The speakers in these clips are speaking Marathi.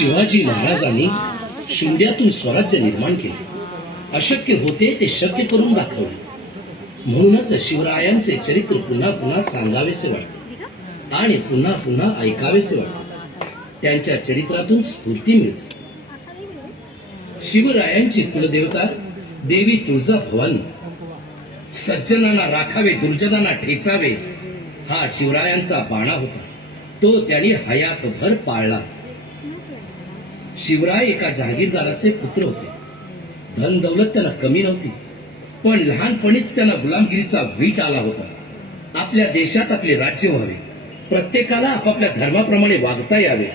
शिवाजी महाराजांनी शून्यातून स्वराज्य निर्माण केले. अशक्य होते ते शक्य करून दाखवले. म्हणूनच शिवरायांचे चरित्र पुन्हा पुन्हा सांगावेसे वाटते आणि पुन्हा पुन्हा ऐकावेसे वाटते. त्यांच्या चरित्रातून स्फूर्ती मिळते. शिवरायांची कुलदेवता देवी तुळजाभवानी. सज्जनांना राखावे, दुर्जनांना ठेचावे, हा शिवरायांचा बाणा होता. तो त्यांनी हयातभर पाळला. शिवराय एका जहागीरदाराचे पुत्र होते. धन दौलत त्यांना कमी नव्हती, पण लहानपणीच त्यांना गुलामगिरीचा वीट आला होता. आपल्या देशात आपले राज्य व्हावे, प्रत्येकाला आपापल्या धर्माप्रमाणे वागता यावे,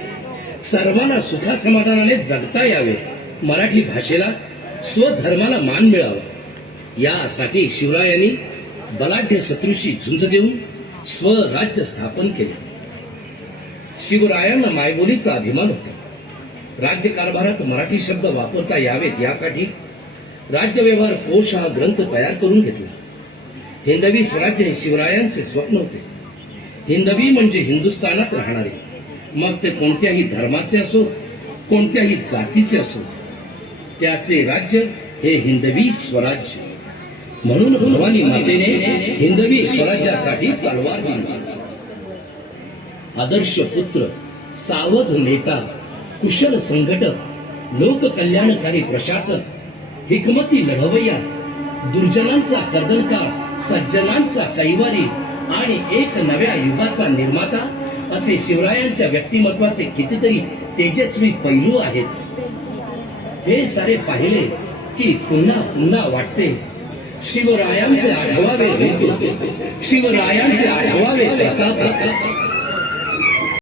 सर्वांना सुखासमाधानाने जगता यावे, मराठी भाषेला स्वधर्माला मान मिळावा, यासाठी शिवरायांनी बलाढ्य शत्रूशी झुंज देऊन स्वराज्य स्थापन केले. शिवरायांना मायबोलीचा अभिमान होता. राज्यकारभारात मराठी शब्द वापरता यावेत यासाठी राज्यव्यवहार कोश हा ग्रंथ तयार करून घेतला. हिंदवी स्वराज्य हे शिवरायांचे स्वप्न होते. हिंदवी म्हणजे हिंदुस्थानात राहणारे, मग ते कोणत्याही धर्माचे असो, कोणत्याही जातीचे असो, त्याचे राज्य हे हिंदवी स्वराज्य. म्हणून भवानी मातेने हिंदवी स्वराज्यासाठी तलवार दिली. आदर्श पुत्र, सावध नेता, कुशल संघटक, लोककल्याणकारी प्रशासक, हिकमती लढवय्या, दुर्जनांचा कर्दनकार, सज्जनांचा कैवारी आणि एक नव्या युगाचा निर्माता असे शिवरायांच्या व्यक्तिमत्वाचे कितीतरी तेजस्वी पैलू आहेत. हे सारे पाहिले की पुन्हा पुन्हा वाटते शिवरायांचे आढवावे, शिवरायांचे आढवावे प्रताप.